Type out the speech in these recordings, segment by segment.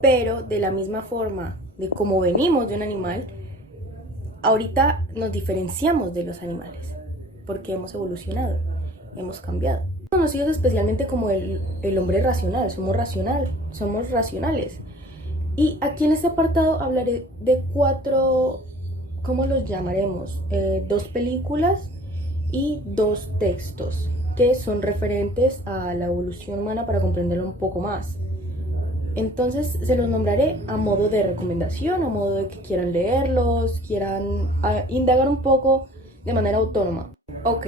Pero de la misma forma de cómo venimos de un animal, ahorita nos diferenciamos de los animales, porque hemos evolucionado, hemos cambiado. Conocidos especialmente como el hombre racional, somos racionales. Y aquí en este apartado hablaré de cuatro, ¿cómo los llamaremos? Dos películas y dos textos que son referentes a la evolución humana para comprenderlo un poco más. Entonces se los nombraré a modo de recomendación, a modo de que quieran leerlos, quieran indagar un poco de manera autónoma. Ok,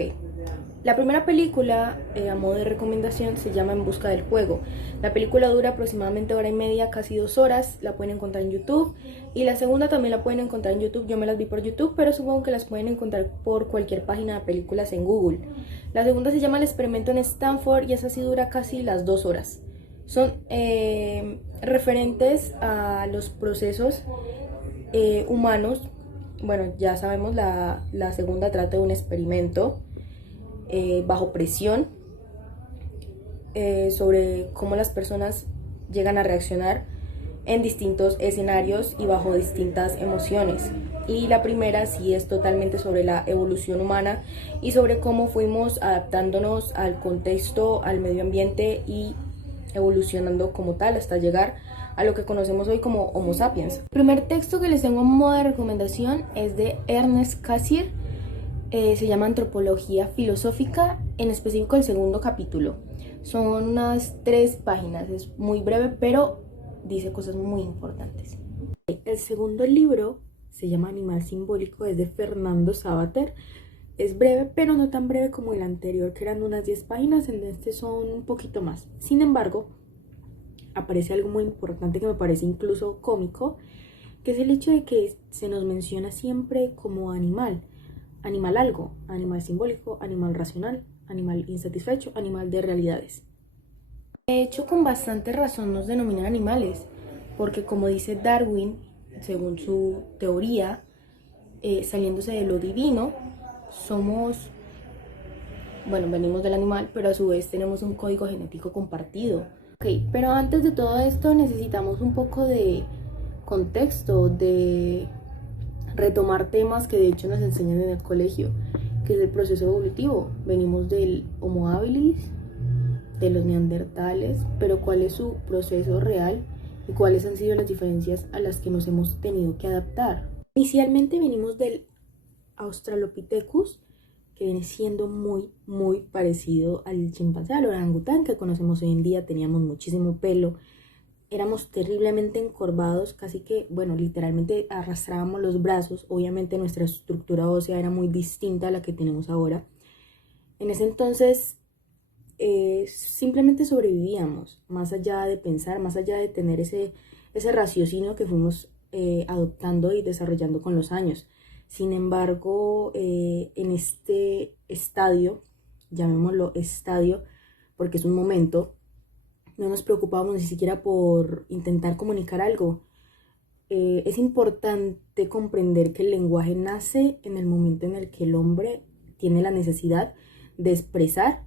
la primera película a modo de recomendación se llama En busca del juego. La película dura aproximadamente hora y media, casi 2 horas, la pueden encontrar en YouTube. Y la segunda también la pueden encontrar en YouTube, yo me las vi por YouTube, pero supongo que las pueden encontrar por cualquier página de películas en Google. La segunda se llama El experimento en Stanford y esa sí dura casi las 2 horas. Son referentes a los procesos humanos. Bueno, ya sabemos, la segunda trata de un experimento bajo presión sobre cómo las personas llegan a reaccionar en distintos escenarios y bajo distintas emociones. Y la primera sí es totalmente sobre la evolución humana y sobre cómo fuimos adaptándonos al contexto, al medio ambiente y evolucionando como tal hasta llegar a lo que conocemos hoy como Homo sapiens. El primer texto que les tengo a modo de recomendación es de Ernest Cassirer. Se llama Antropología Filosófica, en específico el segundo capítulo. Son unas 3 páginas, es muy breve, pero dice cosas muy importantes. El segundo libro se llama Animal Simbólico, es de Fernando Savater. Es breve, pero no tan breve como el anterior, que eran unas 10 páginas, en este son un poquito más. Sin embargo, aparece algo muy importante que me parece incluso cómico, que es el hecho de que se nos menciona siempre como animal. Animal algo, animal simbólico, animal racional, animal insatisfecho, animal de realidades. De hecho, con bastante razón nos denominan animales, porque como dice Darwin, según su teoría, saliéndose de lo divino, somos, bueno, venimos del animal, pero a su vez tenemos un código genético compartido. Ok, pero antes de todo esto necesitamos un poco de contexto, de retomar temas que de hecho nos enseñan en el colegio, que es el proceso evolutivo. Venimos del Homo habilis, de los neandertales, pero cuál es su proceso real y cuáles han sido las diferencias a las que nos hemos tenido que adaptar. Inicialmente venimos del Australopithecus, que viene siendo muy parecido al chimpancé, al orangután que conocemos hoy en día. Teníamos muchísimo pelo, éramos terriblemente encorvados, casi que, bueno, literalmente arrastrábamos los brazos. Obviamente nuestra estructura ósea era muy distinta a la que tenemos ahora. En ese entonces simplemente sobrevivíamos, más allá de pensar, más allá de tener ese raciocinio que fuimos adoptando y desarrollando con los años. Sin embargo, en este estadio, llamémoslo estadio, porque es un momento, no nos preocupábamos ni siquiera por intentar comunicar algo. Es importante comprender que el lenguaje nace en el momento en el que el hombre tiene la necesidad de expresar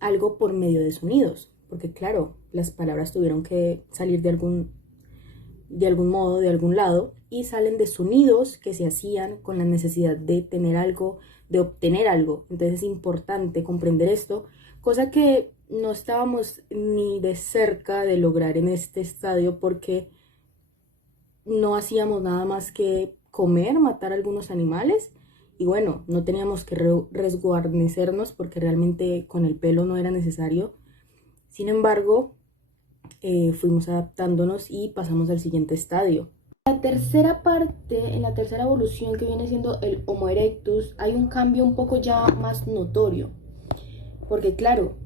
algo por medio de sonidos, porque claro, las palabras tuvieron que salir de algún modo, de algún lado, y salen de sonidos que se hacían con la necesidad de tener algo, de obtener algo. Entonces es importante comprender esto, cosa que no estábamos ni de cerca de lograr en este estadio, porque no hacíamos nada más que comer, matar algunos animales, y bueno, no teníamos que resguardecernos porque realmente con el pelo no era necesario. Sin embargo, fuimos adaptándonos y pasamos al siguiente estadio. La tercera parte, en la tercera evolución, que viene siendo el Homo erectus, hay un cambio un poco ya más notorio, porque claro,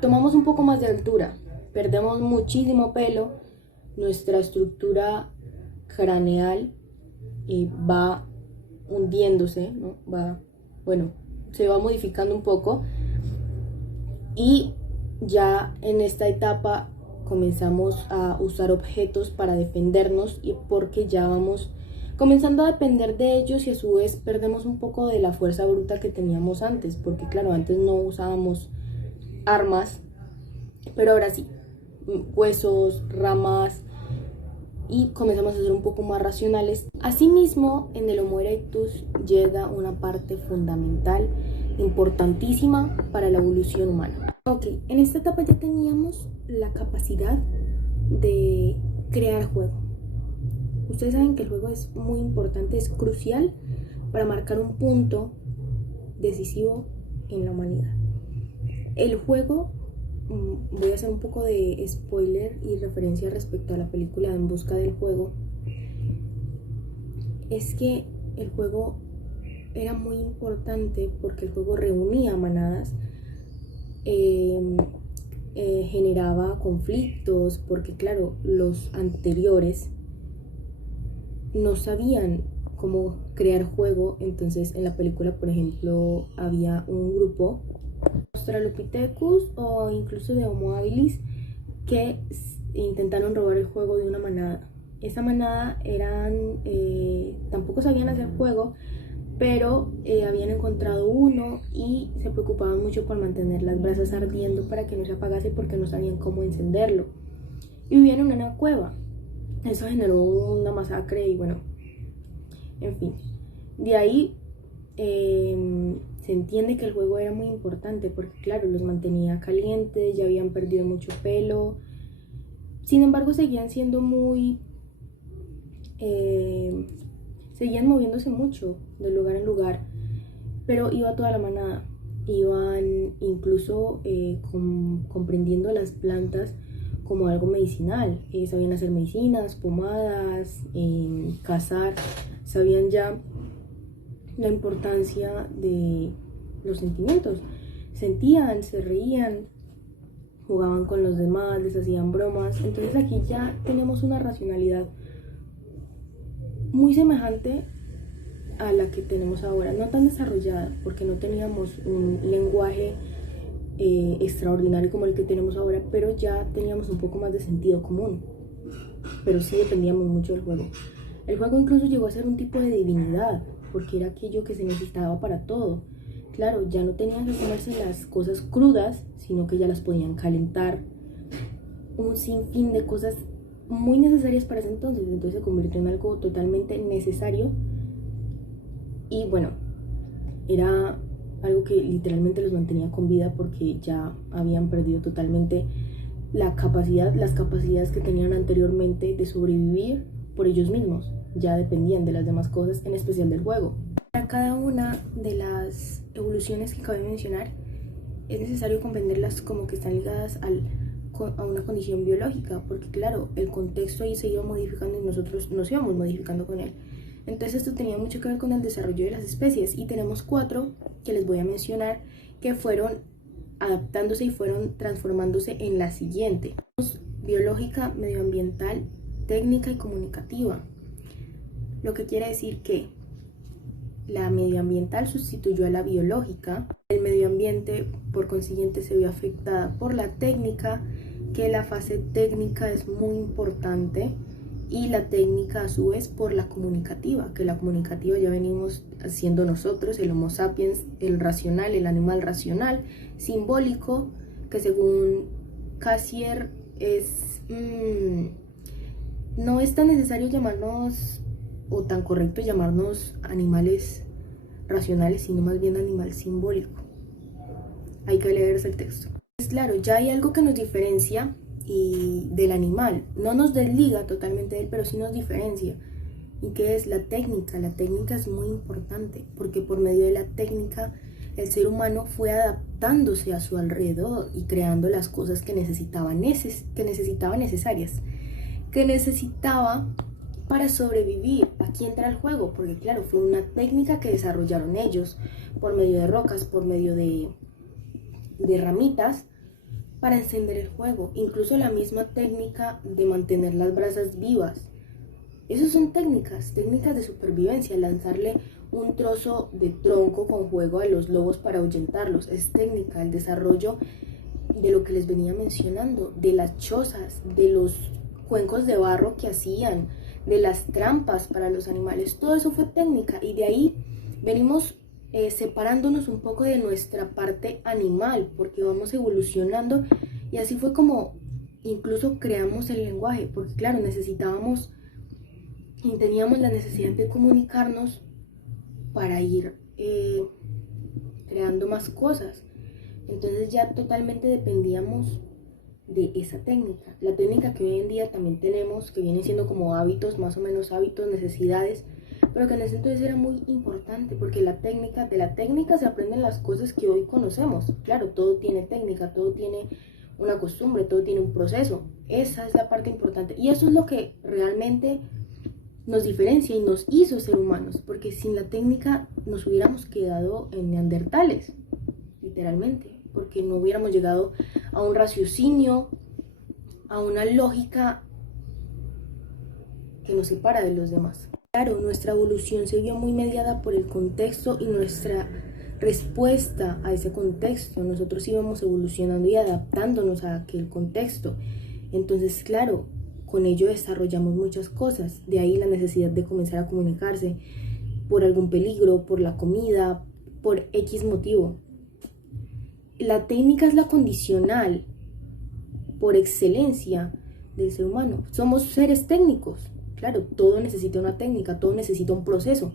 tomamos un poco más de altura, perdemos muchísimo pelo, nuestra estructura craneal va hundiéndose, ¿no? Bueno, se va modificando un poco, y ya en esta etapa comenzamos a usar objetos para defendernos, y porque ya vamos comenzando a depender de ellos, y a su vez perdemos un poco de la fuerza bruta que teníamos antes, porque claro, antes no usábamos armas, pero ahora sí, huesos, ramas, y comenzamos a ser un poco más racionales. Asimismo, en el Homo erectus llega una parte fundamental, importantísima para la evolución humana. Ok, en esta etapa ya teníamos la capacidad de crear juego. Ustedes saben que el juego es muy importante, es crucial para marcar un punto decisivo en la humanidad. El juego, voy a hacer un poco de spoiler y referencia respecto a la película En Busca del Juego, es que el juego era muy importante porque el juego reunía manadas, generaba conflictos, porque claro, los anteriores no sabían cómo crear juego. Entonces en la película, por ejemplo, había un grupo Australopithecus o incluso de Homo habilis que intentaron robar el juego de una manada. Esa manada tampoco sabían hacer juego, pero habían encontrado uno y se preocupaban mucho por mantener las brasas ardiendo para que no se apagase, porque no sabían cómo encenderlo. Y vivían en una cueva. Eso generó una masacre y bueno, en fin. De ahí se entiende que el juego era muy importante porque claro, los mantenía calientes, ya habían perdido mucho pelo. Sin embargo, seguían siendo seguían moviéndose mucho de lugar en lugar, pero iba toda la manada. Iban incluso comprendiendo las plantas como algo medicinal. Sabían hacer medicinas, pomadas, cazar. Sabían ya la importancia de los sentimientos. Sentían, se reían, jugaban con los demás, les hacían bromas. Entonces aquí ya tenemos una racionalidad muy semejante a la que tenemos ahora, no tan desarrollada porque no teníamos un lenguaje extraordinario como el que tenemos ahora, pero ya teníamos un poco más de sentido común, pero sí dependíamos mucho del juego. El juego incluso llegó a ser un tipo de divinidad, porque era aquello que se necesitaba para todo. Claro, ya no tenían que comerse las cosas crudas, sino que ya las podían calentar. Un sinfín de cosas muy necesarias para ese entonces. Entonces se convirtió en algo totalmente necesario. Y bueno, era algo que literalmente los mantenía con vida, porque ya habían perdido totalmente las capacidades que tenían anteriormente de sobrevivir por ellos mismos. Ya dependían de las demás cosas, en especial del juego. Para cada una de las evoluciones que acabo de mencionar, es necesario comprenderlas como que están ligadas a una condición biológica, porque claro, el contexto ahí se iba modificando y nosotros nos íbamos modificando con él. Entonces esto tenía mucho que ver con el desarrollo de las especies, y tenemos 4 que les voy a mencionar que fueron adaptándose y fueron transformándose en la siguiente: biológica, medioambiental, técnica y comunicativa. Lo que quiere decir que la medioambiental sustituyó a la biológica. El medio ambiente, por consiguiente, se vio afectada por la técnica, que la fase técnica es muy importante, y la técnica a su vez por la comunicativa, que la comunicativa ya venimos haciendo nosotros, el Homo sapiens, el racional, el animal racional, simbólico, que según Cassier no es tan necesario llamarnos, o tan correcto llamarnos animales racionales, sino más bien animal simbólico. Hay que leerse el texto. Pues claro, ya hay algo que nos diferencia del animal. No nos desliga totalmente de él, pero sí nos diferencia. ¿Y qué es la técnica? La técnica es muy importante, porque por medio de la técnica el ser humano fue adaptándose a su alrededor y creando las cosas que necesitaba necesarias, que necesitaba para sobrevivir. Aquí entra el juego, porque claro, fue una técnica que desarrollaron ellos por medio de rocas, por medio de ramitas, para encender el fuego. Incluso la misma técnica de mantener las brasas vivas. Esas son técnicas de supervivencia. Lanzarle un trozo de tronco con fuego a los lobos para ahuyentarlos es técnica. El desarrollo de lo que les venía mencionando, de las chozas, de los cuencos de barro que hacían, de las trampas para los animales, todo eso fue técnica. Y de ahí venimos separándonos un poco de nuestra parte animal, porque vamos evolucionando, y así fue como incluso creamos el lenguaje, porque claro, necesitábamos y teníamos la necesidad de comunicarnos para ir creando más cosas. Entonces ya totalmente dependíamos de esa técnica. La técnica que hoy en día también tenemos, que viene siendo como hábitos, más o menos hábitos, necesidades, pero que en ese entonces era muy importante, porque de la técnica se aprenden las cosas que hoy conocemos. Claro, todo tiene técnica, todo tiene una costumbre, todo tiene un proceso. Esa es la parte importante. Y eso es lo que realmente nos diferencia y nos hizo ser humanos, porque sin la técnica nos hubiéramos quedado en neandertales, literalmente, porque no hubiéramos llegado a un raciocinio, a una lógica que nos separa de los demás. Claro, nuestra evolución se vio muy mediada por el contexto y nuestra respuesta a ese contexto. Nosotros íbamos evolucionando y adaptándonos a aquel contexto. Entonces, claro, con ello desarrollamos muchas cosas. De ahí la necesidad de comenzar a comunicarse por algún peligro, por la comida, por X motivo. La técnica es la condicional por excelencia del ser humano. Somos seres técnicos. Claro, todo necesita una técnica, todo necesita un proceso,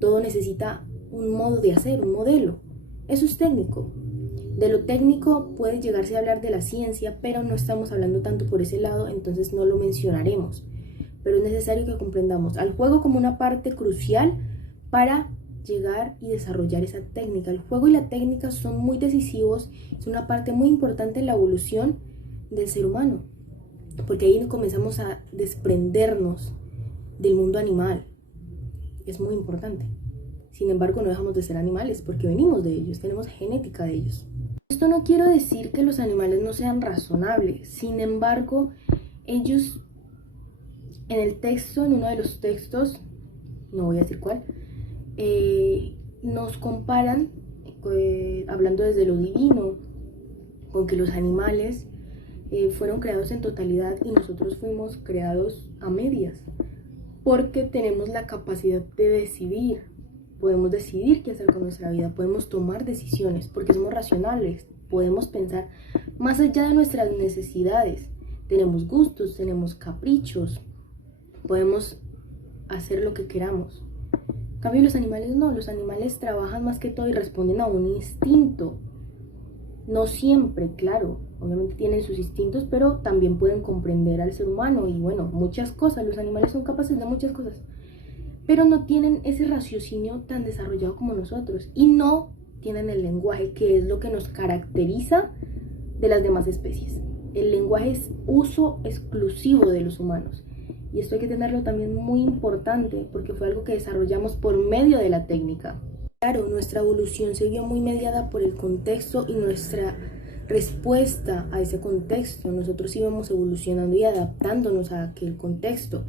todo necesita un modo de hacer, un modelo. Eso es técnico. De lo técnico puede llegarse a hablar de la ciencia, pero no estamos hablando tanto por ese lado, entonces no lo mencionaremos. Pero es necesario que comprendamos al juego como una parte crucial para llegar y desarrollar esa técnica. El juego y la técnica son muy decisivos, es una parte muy importante en la evolución del ser humano, porque ahí comenzamos a desprendernos del mundo animal. Es muy importante. Sin embargo, no dejamos de ser animales porque venimos de ellos, tenemos genética de ellos. Esto no quiero decir que los animales no sean razonables. Sin embargo, ellos en el texto, en uno de los textos, no voy a decir cuál, nos comparan, hablando desde lo divino, con que los animales fueron creados en totalidad y nosotros fuimos creados a medias, porque tenemos la capacidad de decidir, podemos decidir qué hacer con nuestra vida, podemos tomar decisiones, porque somos racionales, podemos pensar más allá de nuestras necesidades, tenemos gustos, tenemos caprichos, podemos hacer lo que queramos. En cambio los animales no, los animales trabajan más que todo y responden a un instinto. No siempre, claro, obviamente tienen sus instintos, pero también pueden comprender al ser humano y bueno, muchas cosas, los animales son capaces de muchas cosas, pero no tienen ese raciocinio tan desarrollado como nosotros y no tienen el lenguaje, que es lo que nos caracteriza de las demás especies. El lenguaje es uso exclusivo de los humanos y esto hay que tenerlo también muy importante porque fue algo que desarrollamos por medio de la técnica. Claro, nuestra evolución se vio muy mediada por el contexto y nuestra respuesta a ese contexto. Nosotros íbamos evolucionando y adaptándonos a aquel contexto.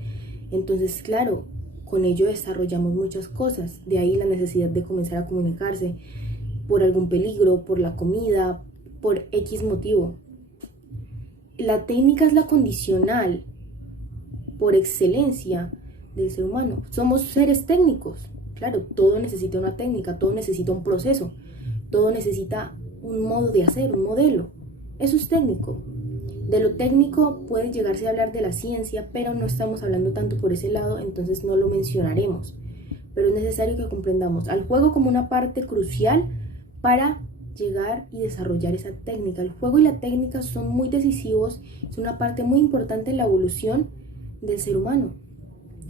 Entonces, claro, con ello desarrollamos muchas cosas. De ahí la necesidad de comenzar a comunicarse por algún peligro, por la comida, por X motivo. La técnica es la condicional por excelencia del ser humano. Somos seres técnicos. Claro, todo necesita una técnica, todo necesita un proceso, todo necesita un modo de hacer, un modelo. Eso es técnico. De lo técnico puede llegarse a hablar de la ciencia, pero no estamos hablando tanto por ese lado, entonces no lo mencionaremos. Pero es necesario que comprendamos al juego como una parte crucial para llegar y desarrollar esa técnica. El juego y la técnica son muy decisivos, es una parte muy importante en la evolución del ser humano,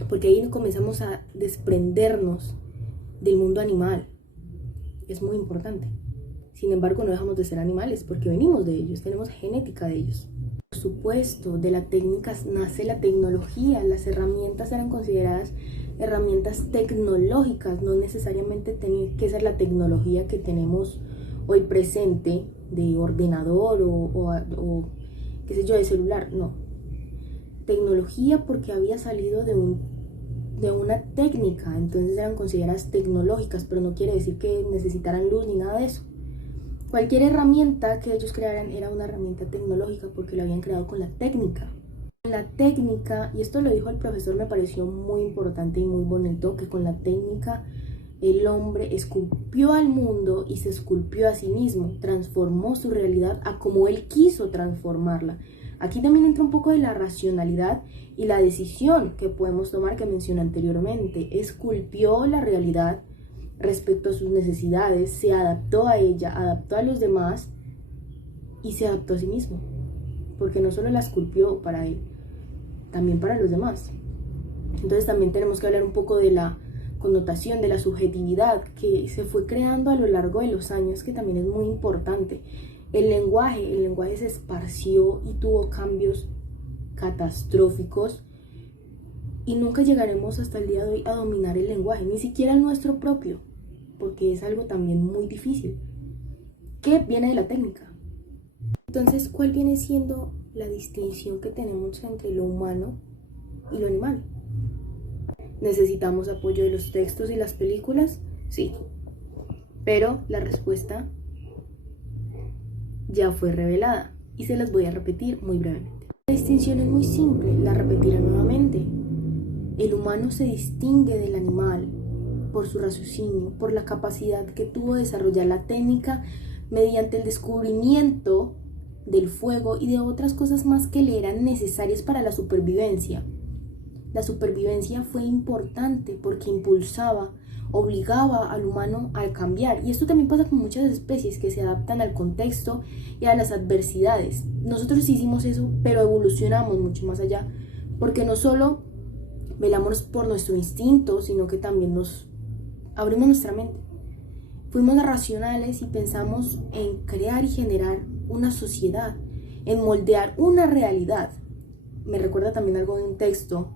porque ahí comenzamos a desprendernos del mundo animal. Es muy importante. Sin embargo, no dejamos de ser animales porque venimos de ellos, tenemos genética de ellos. Por supuesto, de la técnica nace la tecnología. Las herramientas eran consideradas herramientas tecnológicas, no necesariamente tenía que ser la tecnología que tenemos hoy presente de ordenador o qué sé yo, de celular, no. Tecnología porque había salido de una técnica, entonces eran consideradas tecnológicas, pero no quiere decir que necesitaran luz ni nada de eso. Cualquier herramienta que ellos crearan era una herramienta tecnológica porque lo habían creado con la técnica. La técnica, y esto lo dijo el profesor, me pareció muy importante y muy bonito, que con la técnica el hombre esculpió al mundo y se esculpió a sí mismo, transformó su realidad a como él quiso transformarla, Aquí también entra un poco de la racionalidad y la decisión que podemos tomar que mencioné anteriormente. Esculpió la realidad respecto a sus necesidades, se adaptó a ella, adaptó a los demás y se adaptó a sí mismo. Porque no solo la esculpió para él, también para los demás. Entonces también tenemos que hablar un poco de la connotación, de la subjetividad que se fue creando a lo largo de los años, que también es muy importante. El lenguaje se esparció y tuvo cambios catastróficos y nunca llegaremos hasta el día de hoy a dominar el lenguaje, ni siquiera el nuestro propio, porque es algo también muy difícil, que viene de la técnica. Entonces, ¿cuál viene siendo la distinción que tenemos entre lo humano y lo animal? ¿Necesitamos apoyo de los textos y las películas? Sí, pero la respuesta ya fue revelada y se las voy a repetir muy brevemente. La distinción es muy simple, la repetiré nuevamente. El humano se distingue del animal por su raciocinio, por la capacidad que tuvo de desarrollar la técnica mediante el descubrimiento del fuego y de otras cosas más que le eran necesarias para la supervivencia. La supervivencia fue importante porque impulsaba, obligaba al humano a cambiar. Y esto también pasa con muchas especies que se adaptan al contexto y a las adversidades. Nosotros hicimos eso, pero evolucionamos mucho más allá, porque no solo velamos por nuestro instinto, sino que también nos abrimos nuestra mente. Fuimos racionales y pensamos en crear y generar una sociedad, en moldear una realidad. Me recuerda también algo de un texto.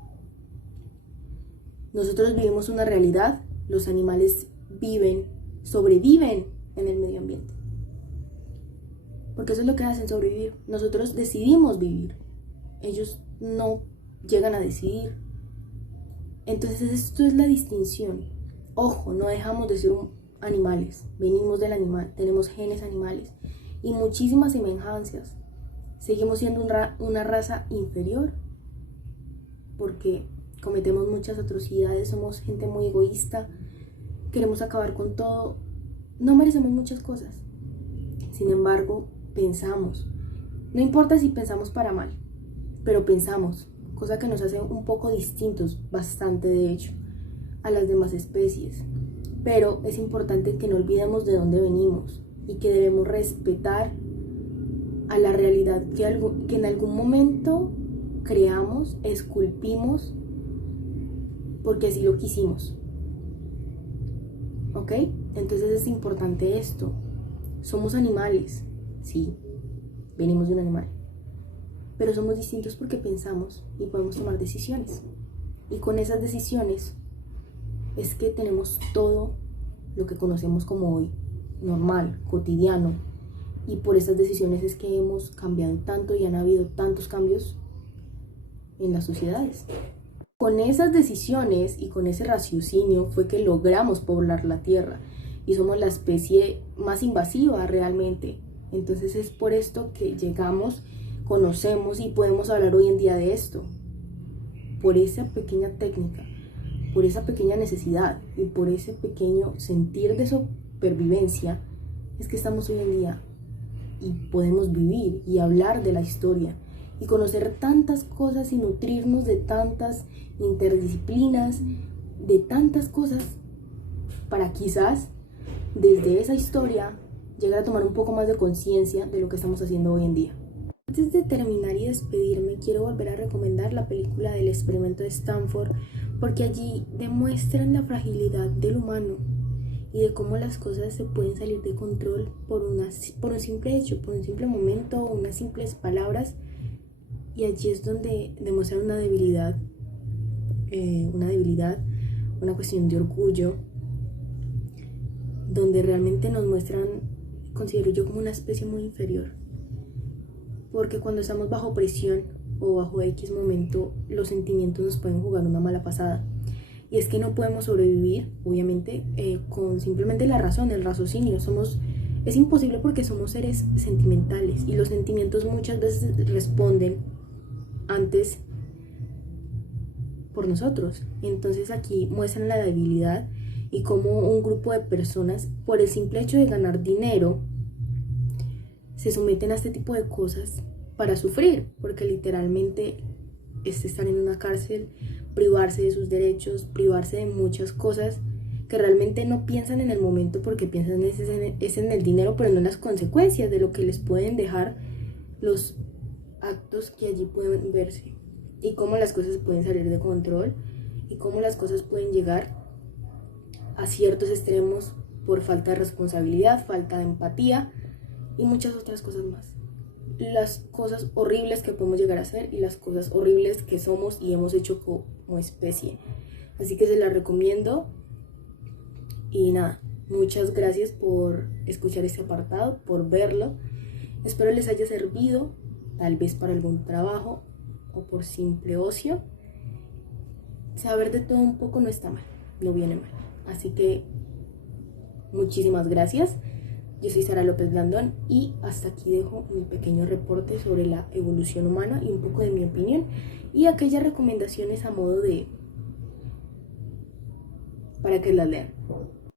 Nosotros vivimos una realidad, los animales sobreviven en el medio ambiente. Porque eso es lo que hacen, sobrevivir. Nosotros decidimos vivir. Ellos no llegan a decidir. Entonces esto es la distinción. Ojo, no dejamos de ser animales. Venimos del animal, tenemos genes animales y muchísimas semejanzas. Seguimos siendo una raza inferior porque cometemos muchas atrocidades, somos gente muy egoísta, queremos acabar con todo, no merecemos muchas cosas. Sin embargo, pensamos. No importa si pensamos para mal, pero pensamos, cosa que nos hace un poco distintos, bastante de hecho, a las demás especies. Pero es importante que no olvidemos de dónde venimos y que debemos respetar a la realidad que en algún momento creamos, esculpimos, porque así lo quisimos. ¿Ok? Entonces es importante esto. Somos animales, sí, venimos de un animal, pero somos distintos porque pensamos y podemos tomar decisiones. Y con esas decisiones es que tenemos todo lo que conocemos como hoy, normal, cotidiano. Y por esas decisiones es que hemos cambiado tanto y han habido tantos cambios en las sociedades. Con esas decisiones y con ese raciocinio fue que logramos poblar la Tierra y somos la especie más invasiva realmente. Entonces es por esto que llegamos, conocemos y podemos hablar hoy en día de esto. Por esa pequeña técnica, por esa pequeña necesidad y por ese pequeño sentir de supervivencia es que estamos hoy en día y podemos vivir y hablar de la historia y conocer tantas cosas y nutrirnos de tantas interdisciplinas, de tantas cosas, para quizás desde esa historia llegar a tomar un poco más de conciencia de lo que estamos haciendo hoy en día. Antes de terminar y despedirme, quiero volver a recomendar la película del experimento de Stanford, porque allí demuestran la fragilidad del humano y de cómo las cosas se pueden salir de control por un simple hecho, por un simple momento, unas simples palabras. Y allí es donde demuestran una debilidad, una cuestión de orgullo, donde realmente nos muestran, considero yo, como una especie muy inferior. Porque cuando estamos bajo presión o bajo X momento, los sentimientos nos pueden jugar una mala pasada. Y es que no podemos sobrevivir, obviamente, con simplemente la razón, el raciocinio. Es imposible porque somos seres sentimentales y los sentimientos muchas veces responden antes por nosotros. Entonces aquí muestran la debilidad y cómo un grupo de personas, por el simple hecho de ganar dinero, se someten a este tipo de cosas para sufrir, porque literalmente es estar en una cárcel, privarse de sus derechos, privarse de muchas cosas que realmente no piensan en el momento porque piensan es en el dinero, pero no en las consecuencias de lo que les pueden dejar los actos que allí pueden verse y cómo las cosas pueden salir de control y cómo las cosas pueden llegar a ciertos extremos por falta de responsabilidad, falta de empatía y muchas otras cosas más. Las cosas horribles que podemos llegar a hacer y las cosas horribles que somos y hemos hecho como especie. Así que se las recomiendo. Y nada, muchas gracias por escuchar este apartado, por verlo. Espero les haya servido, tal vez para algún trabajo o por simple ocio. Saber de todo un poco no está mal, no viene mal. Así que muchísimas gracias. Yo soy Sara López Blandón y hasta aquí dejo mi pequeño reporte sobre la evolución humana y un poco de mi opinión y aquellas recomendaciones a modo de para que las lean.